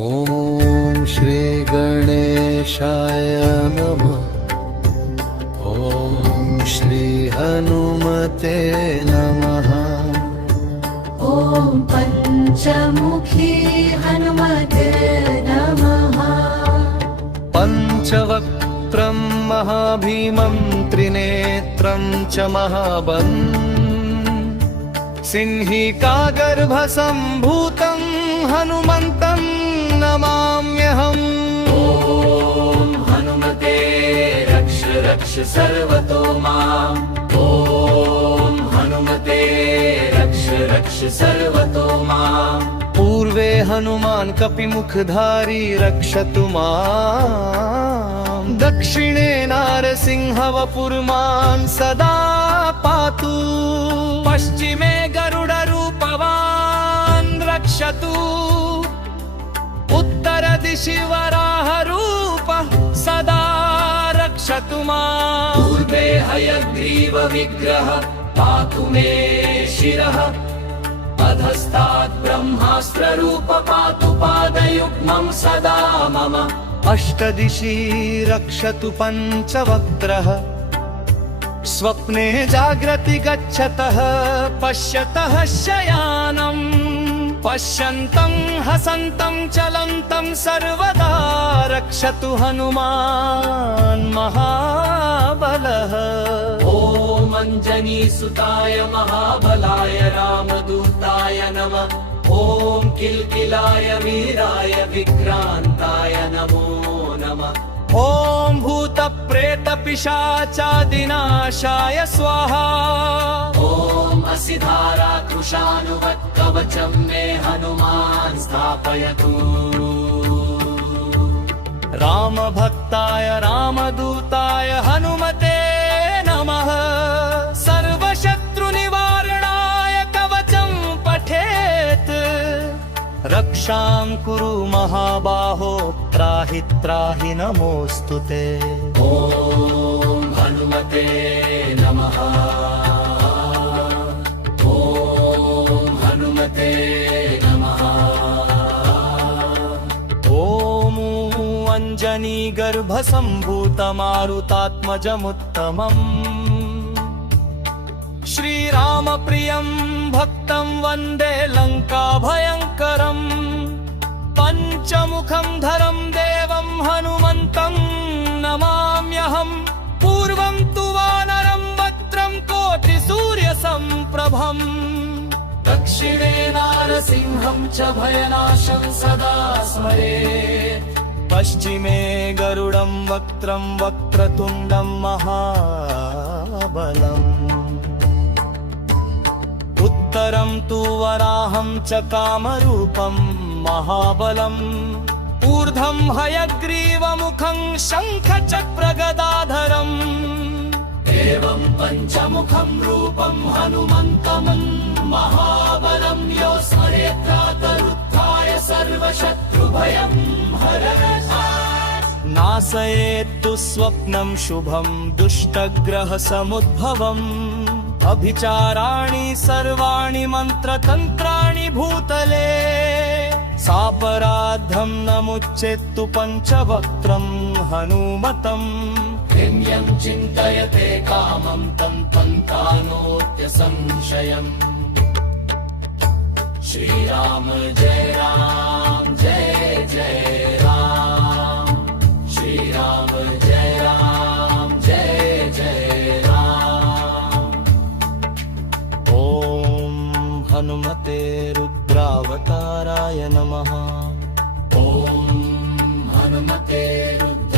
ॐ श्री गणेशाय नमः। ॐ श्री हनुमते नमः। ॐ पञ्चमुखी हनुमते नमः। पञ्चवक्त्रं महाभीमं त्रिनेत्रं च महाबलं सिंहिकागर्भसम्भूतं हनुमन्तं नमाम्यहम्। ॐ हनुमते रक्ष रक्ष सर्वतो माम्। ॐ हनुमते रक्ष रक्ष सर्वतो माम्। पूर्वे हनुमान् कपिमुखधारी रक्षतु माम्। दक्षिणे नारसिंहवपुर्मान् सदा पातु। पश्चिमे गरुडरूपवान् रक्षतु। उत्तरदिशि वराहरूपः सदा रक्षतु माम्। पूर्वे हयग्रीव विग्रह पातु मे शिरः। अधस्तात् ब्रह्मास्त्ररूप पातु पादयुग्मं सदा मम। अष्टदिशि रक्षतु पञ्चवक्त्रः स्वप्ने जाग्रति गच्छतः पश्यतः शयानम्। पश्यन्तं हसन्तं चलन्तं सर्वदा रक्षतु हनुमान् महाबलः। ॐ अञ्जनीसुताय महाबलाय रामदूताय नमः। ॐ किल्किलाय वीराय विक्रान्ताय नमो नमः। ॐ भूतप्रेतपिशाचादिनाशाय स्वाहा। ॐ असिधाराकृशानुवत्कवचं मे हनुमान् स्थापयतु। रामभक्ताय रामदूताय हनुमते नमः। सर्वशत्रुनिवारणाय कवचं पठेत्। रक्षां कुरु महाबाहो त्राहि त्राहि नमोऽस्तुते। ॐ हनुमते नमः। ॐ हनुमते नमः। ॐ अञ्जनीगर्भसम्भूतमारुतात्मजमुत्तमम् श्रीरामप्रियं भक्तं वन्दे लङ्काभयङ्करम्। पञ्चमुखं धरं देवं हनुमन्तं नमाम्यहम्। पूर्वं तु वानरं वक्त्रं कोटिसूर्यसम्प्रभम्। दक्षिणे नारसिंहं च भयनाशं सदा स्मरेत्। पश्चिमे गरुडं वक्त्रं वक्रतुण्डं महाबलम्। उत्तरं तु वराहं च कामरूपं महाबलम्। ऊर्ध्वं हयग्रीवमुखं शङ्खचक्रगदाधरम्। एवं पञ्चमुखं रूपं हनुमन्तं महाबलं यो स्मरेत्रातरुत्थाय सर्वशत्रुभयं हरत्। नाशयेत्तु स्वप्नं शुभं दुष्टग्रहसमुद्भवम्। अभिचाराणि सर्वाणि मन्त्रतन्त्राणि भूतले। सापराधं न मुच्येत्तु पञ्चवक्त्रं हनुमतम्। किं यं चिन्तयते कामं तं पन्थानोत्य संशयम्। श्रीराम जय राम जय जय राम। श्रीराम जय राम जय जय राम। ॐ हनुमते रुद्रावताराय नमः। ॐ हनुमते रुद्रावताराय